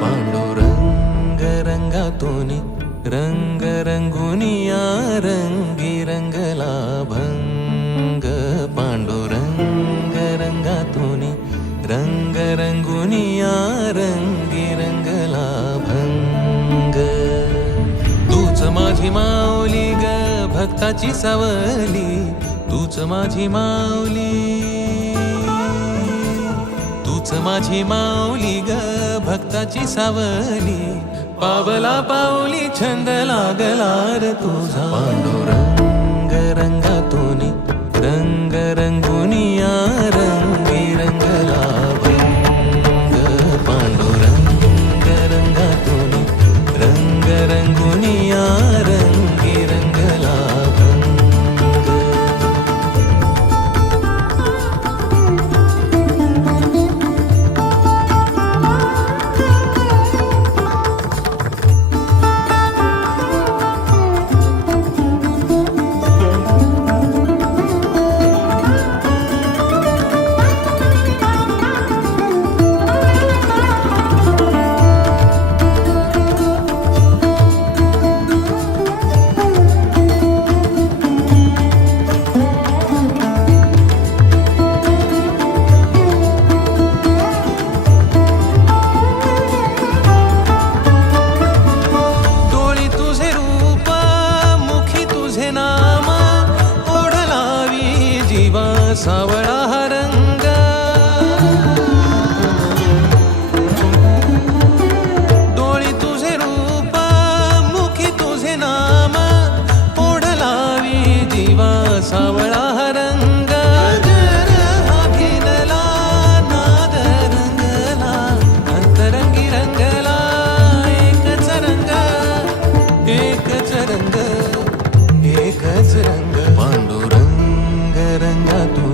पांडुरंग रंगातूनी रंग रंगुनिया रंगी रंगला भंग. पांडुरंग रंगातूनी रंग रंगुनिया रंगी रंगला भंग. तूच माझी माऊली ग भक्ताची सावली, तूच माझी माऊली, तूच माझी माऊली ग भक्ताची सावली. पावला पाऊली छंद लागला रे तुझा. पांडुरंग रंगातूनी रंग रंगुनिया रंगी रंगला भंग. पांडुरंग रंगातूनी रंग रंगुनिया रंगी रंगला भंग. सावळा हा रंग, डोळी तुझे रूप मुखी तुझे नाम, ओढ लावी जीवा सावळा हा रंग. हा भिनला नाद रंगला अंतरंगी रंगला. एकच रंग एकच रंग एकच रंग. पांडुरंग रंगातून